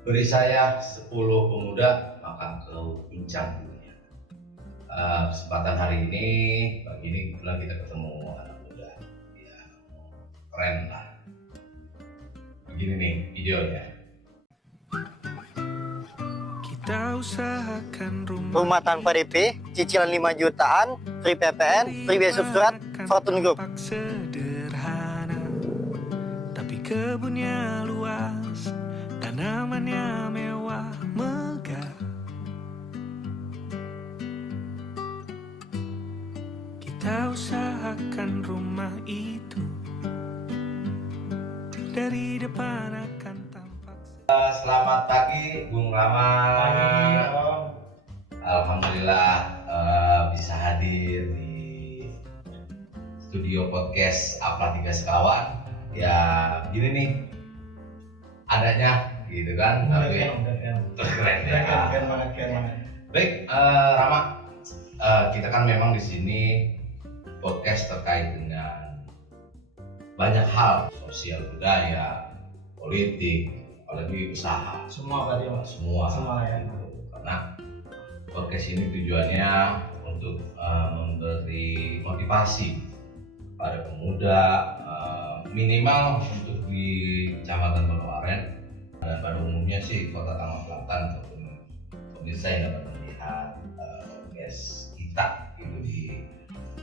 Beri saya 10 pemuda, maka kau pincang dunia. Kesempatan hari ini, pagi ini kebetulan kita ketemu anak muda. Ya, keren lah. Begini nih videonya. Kita usahakan Rumah tanpa DP, cicilan 5 jutaan, free PPN, free biaya subsurat, Fortune Group. Sederhana, tapi kebunnya luas, tanamannya mewah megah. Kita usahakan rumah itu dari depan akan tampak. Selamat pagi, Bung Rama. Alhamdulillah bisa hadir di studio podcast Apla 3 Sekawan. Ya begini nih adanya gitu kan, tapi keren ya. Baik, Rama, kita kan memang di sini podcast terkait dengan banyak hal, sosial, budaya, politik, apalagi usaha. Semua tadi mas. Semua ya. Karena podcast ini tujuannya untuk memberi motivasi pada pemuda, minimal untuk di Kecamatan Penawaren dan pada umumnya sih Kota Tangerang Selatan ataupun pemirsa yang dapat melihat podcast kita gitu di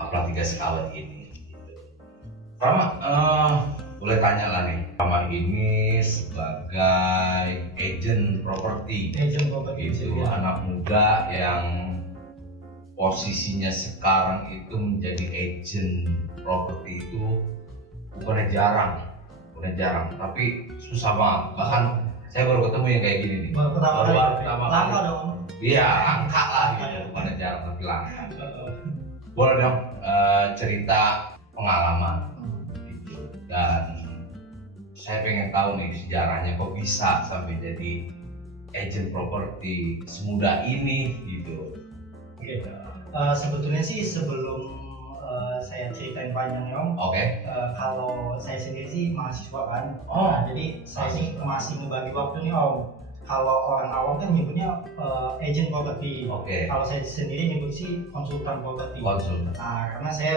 Apla 3 Sekawan ini. Gitu. Rama, boleh tanya lah nih, Rama ini sebagai agent properti itu anak muda yang posisinya sekarang itu menjadi agent properti itu bukannya jarang, tapi susah banget. Bahkan saya baru ketemu yang kayak gini nih. Baru pertama kali. dong. Iya, langka lah gitu, bukannya jarang tapi langka. Boleh dong cerita pengalaman gitu. Dan saya pengen tahu nih sejarahnya kok bisa sampai jadi agent properti semudah ini gitu. Oke. Sebetulnya sih sebelum saya ceritain panjang ya Om. Oke. Kalau saya sendiri sih mahasiswa kan. Oh. Nah, jadi saya ini masih membagi waktu nih Om. Kalau orang awam kan nyebutnya agent properti. Oke. Kalau saya sendiri nyebut sih konsultan properti. Konsul. Nah, karena saya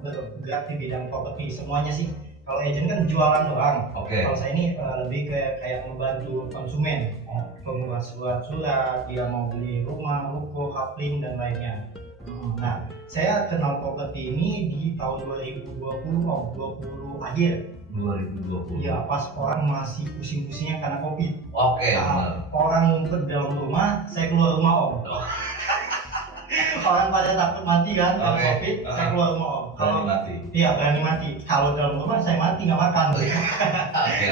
bergerak di bidang properti semuanya sih. Kalau agent kan jualan doang. Oke. Kalau saya ini lebih kayak membantu konsumen, pembuat surat, dia mau beli rumah, ruko, kapling dan lainnya. Nah, saya kenal properti ini di tahun 2020, 20 akhir. 2020. Ya, pas orang masih pusing-pusingnya karena Covid. Oke. Nah, orang ngumpet dalam rumah, saya keluar rumah Om. Orang pada takut mati kan kalau Oke. Covid, saya keluar rumah Om. Kalau mati. Iya, berani mati. Kalau dalam rumah saya mati nggak makan. Oke.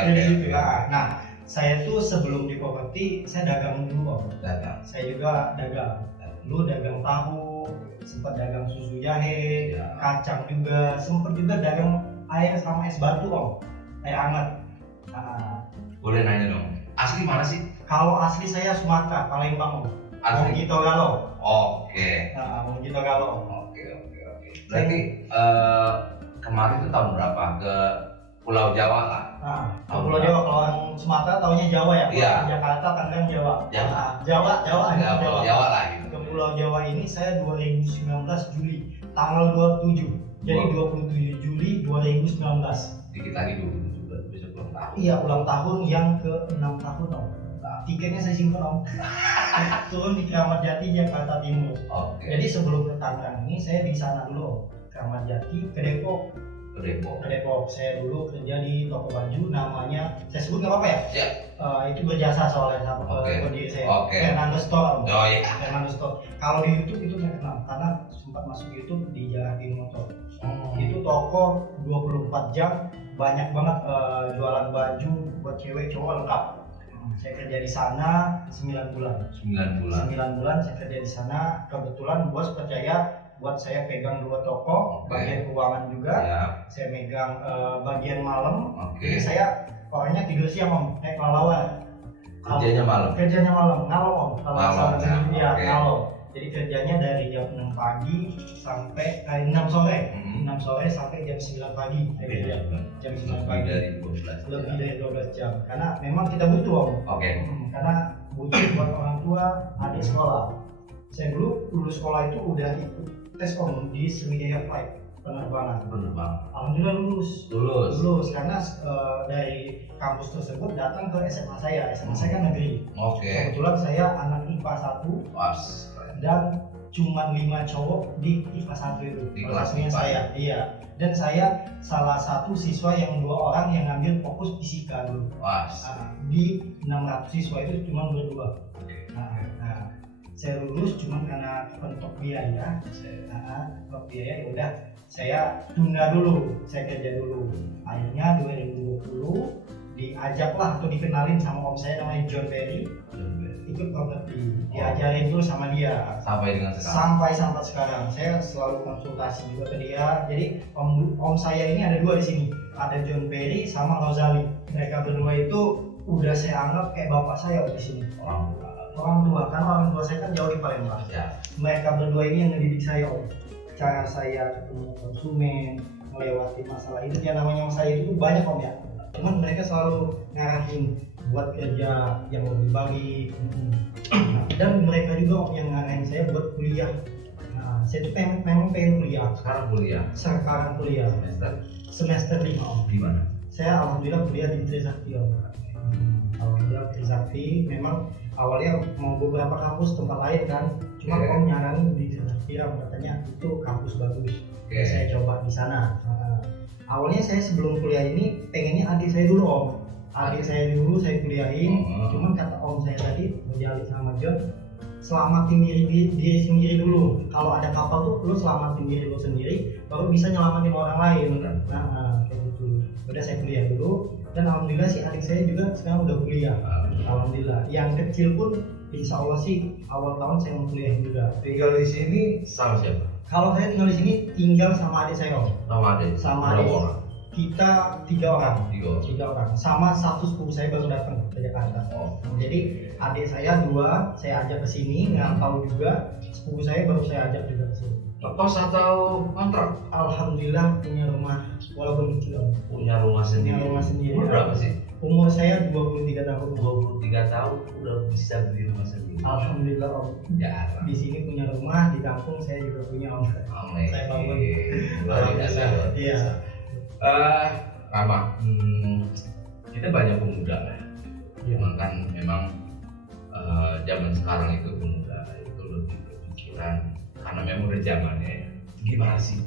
Jadi gitu. Nah, saya tuh sebelum di properti saya dagang dulu Om. Dagang. Saya juga dagang. Dulu dagang tahu, sempat dagang susu jahe, Ya. kacang juga, sempat juga dagang air sama es batu Om. Air hangat. Nah, Boleh nanya dong. Asli mana sih? kalau asli saya Sumatera, Palembang Om. Asli. Monggito Galo. Oke. Nah, Monggito Galo Om. Oke. Berarti kemarin itu tahun berapa ke Pulau Jawa lah? Nah, ke Pulau Jawa, kalau orang Sumatera taunya Jawa ya. Iya. Kalau Jakarta Tangerang Jawa. Jawa. Nah, Jawa. Ya, Pulau Jawa lah gitu. Ke Pulau Jawa ini saya 2019 Juli, tanggal 27. Jadi 27 Juli 2019. Dikit lagi 27 berarti bisa ulang tahun. Iya, ulang tahun yang ke-6 tahun Om. Nah, tiketnya saya simpen Om. Turun di Keramat Jati, Jakarta Timur. Oke. Jadi sebelum ke Tangerang ini saya di sana dulu Om. Keramat Jati ke Depok. Ke Depok. Ke Depok. Saya dulu kerja di toko baju namanya, saya sebut nggak apa-apa ya? Ya. Itu berjasa soalnya sama Oke. pendiri saya. Oke. Fernando Store Om. Oh iya. Fernando Store. Kalau di YouTube itu saya kenal karena sempat masuk YouTube di Jalan Motor. Itu toko 24 jam, banyak banget jualan baju buat cewek cowok lengkap. Saya kerja di sana 9 bulan. 9 bulan. 9 bulan saya kerja di sana. Kebetulan bos percaya buat saya pegang 2 toko, Oke. bagian keuangan juga. Ya. Saya megang bagian malam. Oke. Jadi saya orangnya tidur siang Om, kelelawar. Kerjanya malam. Kerjanya malam, ngalo Om. Kalau Ngalo, misalnya ya. ya, Oke. ngalo. Jadi kerjanya dari jam 6 pagi sampai 6 sore. Hmm. 6 sore sampai jam 9 pagi. Saya kerja. Jam 9 pagi. dari 12 Lebih dari 12 jam. Karena memang kita butuh, Om. Oke. Karena butuh buat orang tua, adik sekolah. Saya dulu lulus sekolah itu udah ikut tes, Om, di Sriwijaya Flight penerbangan. Bener banget. Alhamdulillah lulus karena dari kampus tersebut datang ke SMA saya. SMA saya kan negeri. Oke. Kebetulan saya anak IPA 1 Pas. dan cuma 5 cowok di IPA 1 itu. Di Salah kelas satunya IPA. saya. Iya. Dan saya salah satu siswa yang 2 orang yang ngambil fokus fisika dulu. Pas. Di 600 siswa itu cuma berdua. Nah, saya lulus cuma karena mentok biaya. Mentok biaya ya udah saya tunda dulu, saya kerja dulu. Akhirnya 2020 diajaklah atau dikenalin sama om saya namanya John Berry, ikut properti, diajarin dulu sama dia Sampai dengan sekarang. sampai sekarang. Saya selalu konsultasi juga ke dia. Jadi om saya ini ada 2 di sini, ada John Berry sama Rosali. Mereka berdua itu udah saya anggap kayak bapak saya di sini. Orang tua, karena orang tua saya kan jauh di Palembang. Ya. Mereka berdua ini yang ngedidik saya, om. Cara saya ketemu konsumen, melewati masalah itu, yang namanya saya itu banyak, om, ya. Cuman mereka selalu ngarahin buat kerja yang lebih baik. Dan mereka juga, om, yang ngarahin saya buat kuliah. Nah, saya tuh memang pengen kuliah. Sekarang kuliah Sekarang kuliah semester 5, om. di mana? Saya alhamdulillah kuliah di Trisakti, om. Alhamdulillah Trisakti. Memang awalnya mau beberapa kampus tempat lain kan, cuma Oke. om nyaranin di Trisakti, katanya itu kampus bagus. Oke. Saya coba di sana. Awalnya saya sebelum kuliah ini pengennya adik saya dulu, om. Adik saya dulu saya kuliahin. Cuman kata om saya tadi, berjalin sama John, selamatin diri sendiri dulu. Kalau ada kapal tuh lu selamatin diri lu sendiri, baru bisa nyelamatin orang lain. Nah, kayak gitu. Udah saya kuliah dulu, dan alhamdulillah sih adik saya juga sekarang udah kuliah. Alhamdulillah. Yang kecil pun insya Allah sih awal tahun saya mau kuliah juga. Tinggal di sini sama siapa? Kalau saya tinggal di sini tinggal sama adik saya, om. Sama adik. Sama Berapa adik. orang? Kita 3 orang. 3 orang. 3 orang. Sama satu sepupu saya baru datang ke Jakarta. Jadi adik saya 2 saya ajak ke sini, ngantau juga. Sepupu saya baru saya ajak juga ke sini. Kos atau kontrak? Alhamdulillah punya rumah walaupun kecil, om. Punya rumah sendiri. Punya rumah sendiri. Umur berapa sih? Umur saya 23 tahun. 23 tahun udah bisa beli rumah sendiri. Alhamdulillah, om. Jarang. Di sini punya rumah, di kampung saya juga punya, om. Amin. Saya bangun. Luar biasa. Iya. Rama, kita banyak pemuda ya. Iya. Cuman kan memang zaman sekarang itu pemuda itu lebih berpikiran karena memang udah zamannya ya. Gimana sih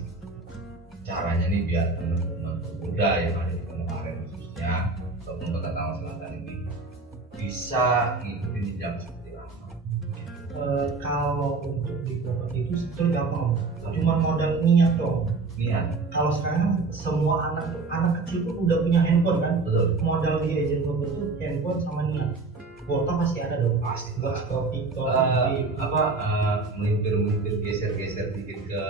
caranya nih biar teman-teman pemuda yang ada di Kemarin khususnya ataupun Kota Tangerang Selatan ini bisa ngikutin jejak seperti apa? Kalau untuk di properti itu sebetulnya gampang, cuma modal niat dong. Niat, Kalau sekarang semua anak kecil pun udah punya handphone kan, betul. modal di agent properti itu handphone sama niat. Kuota pasti ada dong, Pasti. buat scroll TikTok, Melipir geser-geser dikit ke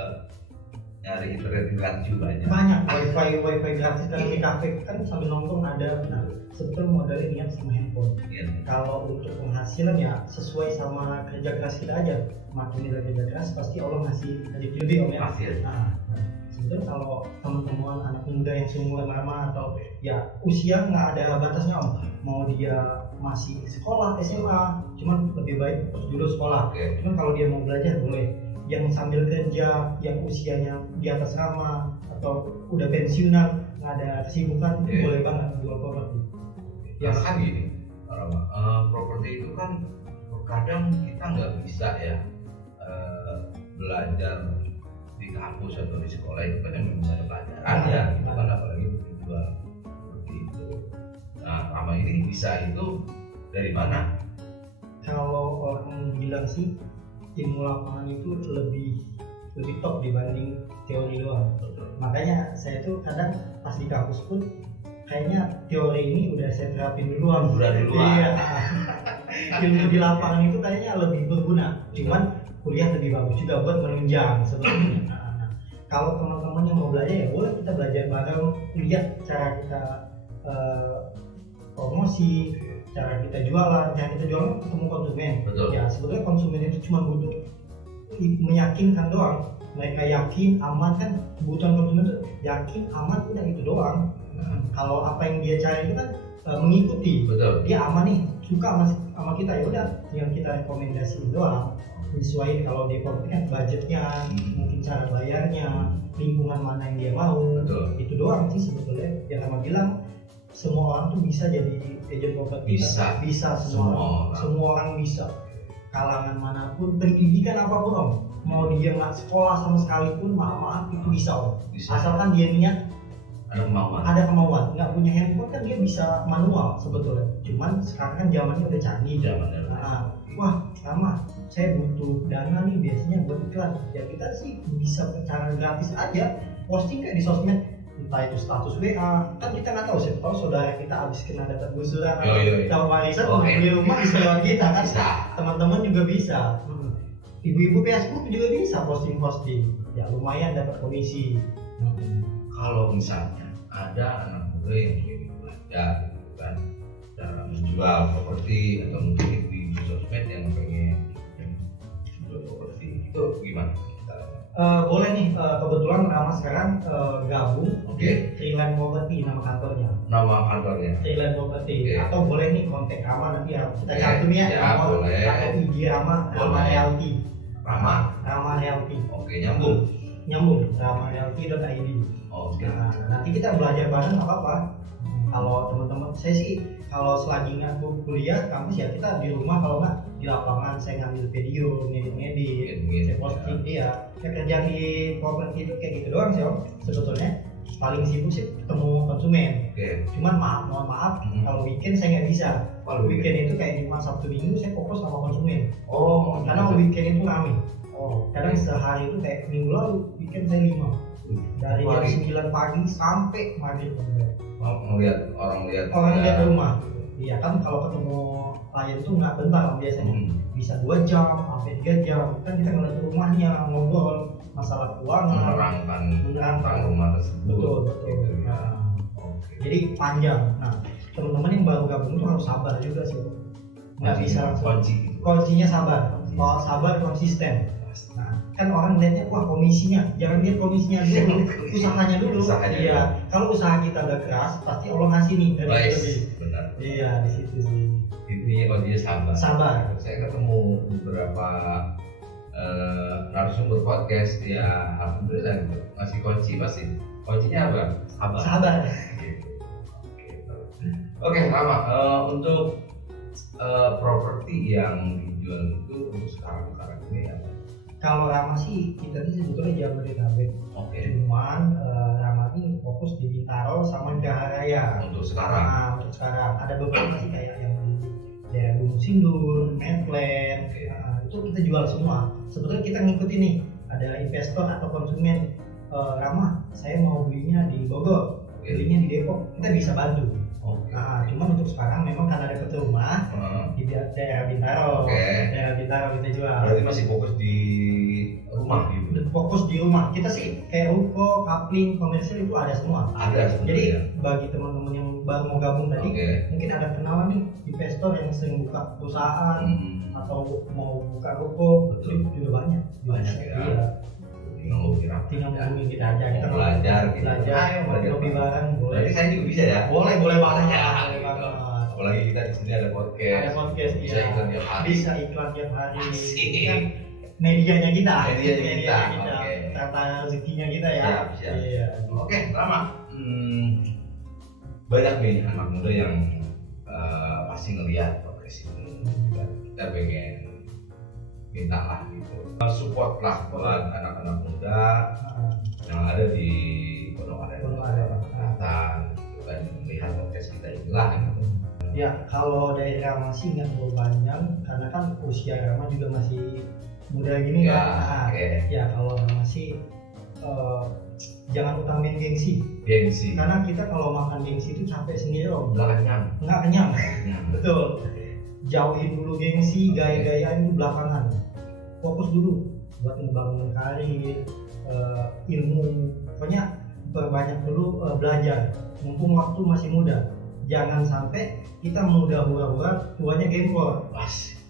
nyari internet gratis juga banyak. banyak wifi gratis kan di kafe kan sambil nongkrong ada. Nah, sebetulnya modalnya niat sama handphone. Iya. Kalau untuk penghasilan ya sesuai sama kerja keras kita aja. Makin kita kerja keras pasti Allah ngasih rezeki lebih, om, ya. Pasti. Nah, sebetulnya kalau teman-teman anak muda yang seumuran lama atau ya usia nggak ada batasnya, om. Mau dia masih sekolah SMA, cuman lebih baik terus dulu sekolah. Oke. Cuman kalau dia mau belajar boleh. Yang sambil kerja, yang usianya di atas Rama atau udah pensiunan nggak ada kesibukan, itu Oke. boleh banget jual properti. Ya kan gini, Rama, properti itu kan kadang kita nggak bisa ya belajar di kampus atau di sekolah itu kadang memang ada pelajaran ya, gitu kan, apalagi untuk jual seperti itu. Nah, Rama ini bisa itu dari mana? Kalau orang bilang sih ilmu lapangan itu lebih top dibanding teori doang. Makanya saya tuh kadang pas di kampus pun kayaknya teori ini udah saya terapin duluan. Udah duluan. Iya. Ilmu di lapangan itu kayaknya lebih berguna. Cuman kuliah lebih bagus juga buat menunjang sebenarnya. Nah, kalau teman-teman yang mau belajar ya boleh kita belajar bareng, lihat cara kita promosi, cara kita jualan ketemu konsumen. Betul. Ya sebetulnya konsumen itu cuma butuh meyakinkan doang. Mereka yakin aman kan, kebutuhan konsumen tuh yakin aman, udah itu doang. Kalau apa yang dia cari itu kan mengikuti, Betul. dia aman nih, suka sama kita, ya udah yang kita rekomendasiin doang. Menyesuaikan kalau di properti kan budgetnya, mungkin cara bayarnya, lingkungan mana yang dia mau. Betul. Itu doang sih sebetulnya. Yang sama bilang semua orang tuh bisa jadi agent properti. Bisa semua orang bisa. Kalangan manapun, pendidikan apapun om, mau dia nggak sekolah sama sekali pun maaf itu bisa om. Bisa. Asalkan dia niat, Ada kemauan. nggak punya handphone kan dia bisa manual sebetulnya. Cuman sekarang kan zamannya udah canggih. Wah sama, saya butuh dana nih biasanya buat iklan. Ya kita sih bisa secara gratis aja posting kayak di sosmed, entah itu status WA. Kan kita nggak tahu, siapa tahu saudara kita habis kena data gusuran atau warisan di rumah bisa lewat kita kan. Bisa. Teman-teman juga bisa. Ibu-ibu Facebook juga bisa posting. Ya lumayan dapat komisi. Kalau misalnya ada anak muda yang ingin belajar gitu kan, cara menjual properti atau mungkin di sosmed yang pengen jual properti, itu gimana? Boleh nih, kebetulan Rama sekarang gabung Oke. Triland Property nama kantornya. Nama kantornya? Triland Property. Oke. Atau boleh nih kontak Rama nanti ya kita Oke. cantum ya. Ya, boleh. Atau IG Rama Realty. Rama Realty. Oke, nyambung. ramarealty.id. Oke. Nah, nanti kita belajar bareng apa-apa. Kalau teman-teman, saya sih kalau selagi nggak kuliah kampus ya kita di rumah, kalau nggak di lapangan saya ngambil video, ngedit, saya posting dia. Saya kerja di properti itu kayak gitu doang sih om. Sebetulnya paling sibuk sih ketemu konsumen. Oke. Cuman mohon maaf kalau weekend saya nggak bisa. Kalau weekend itu kayak Jumat, Sabtu, Minggu saya fokus sama konsumen. Karena weekend itu rame. Kadang sehari itu kayak minggu lalu weekend saya 5 dari jam 9 pagi sampai maghrib. Ngelihat orang lihat rumah. Iya kan, kalau ketemu klien tuh nggak bentar biasanya, bisa 2 jam sampai 3 jam. Kan kita ngeliat rumahnya, ngobrol masalah keuangan, menerangkan rumah tersebut. Betul. Nah, jadi panjang. Nah, teman-teman yang baru gabung tuh harus sabar juga sih. Nggak bisa langsung. Kuncinya sabar. Kalau sabar konsisten. Nah, kan orang lihatnya wah komisinya, jangan lihat komisinya dulu, usahanya dulu. Iya, kalau usaha kita udah keras, pasti Allah ngasih nih dari lebih. Benar. Iya, di situ sih. Intinya dia sabar. Saya ketemu beberapa narasumber podcast, ya alhamdulillah gitu. Ngasih kunci pasti. Kuncinya apa? Sabar. Gitu. Oke, Rama, untuk properti yang dijual itu untuk sekarang ini apa? Kalau Rama sih kita sih sebetulnya Jabodetabek. Cuman Rama ini fokus di Bintaro sama Geraha Raya. Untuk sekarang. Nah, untuk sekarang ada beberapa sih kayak yang di daerah Gunung Sindur, Medland. Nah, itu kita jual semua. Sebetulnya kita ngikutin nih, ada investor atau konsumen, Rama, saya mau belinya di Bogor, belinya di Depok, kita bisa bantu. Nah, cuman untuk sekarang memang karena dekat rumah di daerah Bintaro. Daerah Bintaro kita jual. Berarti masih fokus di rumah gitu. Fokus di rumah. Kita sih kayak ruko, kapling, komersial itu ada semua. Ada sebenarnya. Jadi bagi teman-teman yang baru mau gabung tadi, mungkin ada kenalan nih investor yang sering buka perusahaan atau mau buka ruko, itu juga banyak ya. Iya. Tinggal menghubungi kita aja, kita belajar, ngopi bareng. Berarti saya juga bisa ya? Boleh banget ya. Apalagi kita di sini ada podcast. Bisa iklan tiap hari. Bisa iklan tiap hari. Kan medianya kita. Oke. Tata rezekinya kita ya. Siap. Iya. Oke, Rama. Banyak nih anak muda yang pasti ngelihat podcast ini. Kita pengen minta lah gitu. Support lah buat anak-anak muda yang ada di Pondok Aren dan melihat podcast kita inilah gitu. Ya kalau dari Rama sih nggak terlalu panjang karena kan usia Rama juga masih muda gini kan. Ya kalau Rama sih jangan utamain gengsi. Karena kita kalau makan gengsi itu capek sendiri loh. Nggak kenyang. Betul. Jauhin dulu gengsi, gaya-gayaan itu belakangan. Fokus dulu buat ngebangun karir, ilmu. Pokoknya perbanyak dulu belajar. Mumpung waktu masih muda. Jangan sampai kita muda hura-hura, tuanya gempor.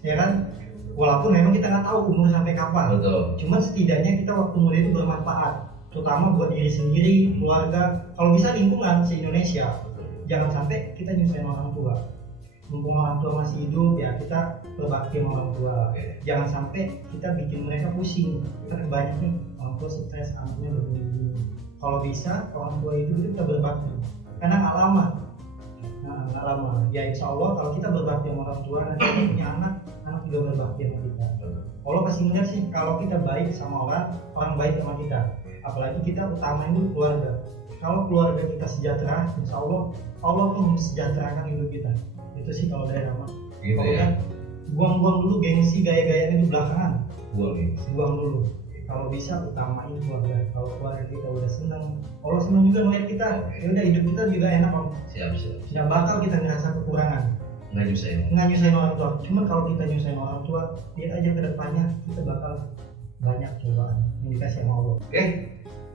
Ya kan? Walaupun memang kita nggak tahu umur sampai kapan. Betul. Cuman setidaknya kita waktu muda itu bermanfaat, terutama buat diri sendiri, keluarga, kalau bisa lingkungan se-Indonesia. Jangan sampai kita nyusahin orang tua. Mumpung orang tua masih hidup, ya kita berbakti sama orang tua. Oke. Jangan sampai kita bikin mereka pusing. Kita banyak nih orang tua stres, anaknya begini. Kalau bisa orang tua itu kita berbakti, karena nggak lama. Nggak lama. Ya insya Allah kalau kita berbakti sama orang tua, nanti kita punya anak juga berbakti sama kita. Allah pasti melihat sih kalau kita baik sama orang baik sama kita. Apalagi kita utamain dulu keluarga. Kalau keluarga kita sejahtera, insya Allah pun mensejahterakan hidup kita. Itu sih kalau dari Rama. Gitu Kalau ya. kan buang-buang dulu gengsi gaya-gayanya di belakangan. Buang Dulu. Kalau bisa utamain keluarga. Kalau keluarga kita udah senang, Allah senang juga melihat kita. Ya udah hidup kita juga enak om. Siap. Tidak bakal kita ngerasa kekurangan. Nggak nyusahin. Nggak nyusahin orang tua. Cuman kalau kita nyusahin orang tua, lihat aja ke depannya kita bakal banyak cobaan yang dikasih sama Allah. Oke,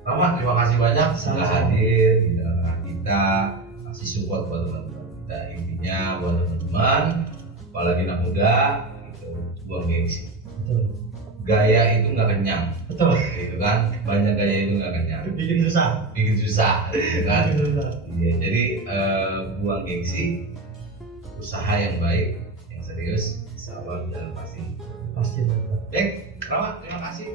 Rama, terima kasih banyak sudah Sama-sama. hadir di tengah kita, kasih support buat teman-teman kita. Intinya buat teman-teman, apalagi anak muda, itu buang gengsi. Betul. Gaya itu nggak kenyang, Betul. gitu kan? Banyak gaya itu nggak kenyang, Bikin susah. bikin susah, gitu kan? Bikin susah. Iya, jadi buang gengsi, usaha yang baik, yang serius, insya Allah jalan pasti. Pasti betul. Baik, Rama, terima kasih.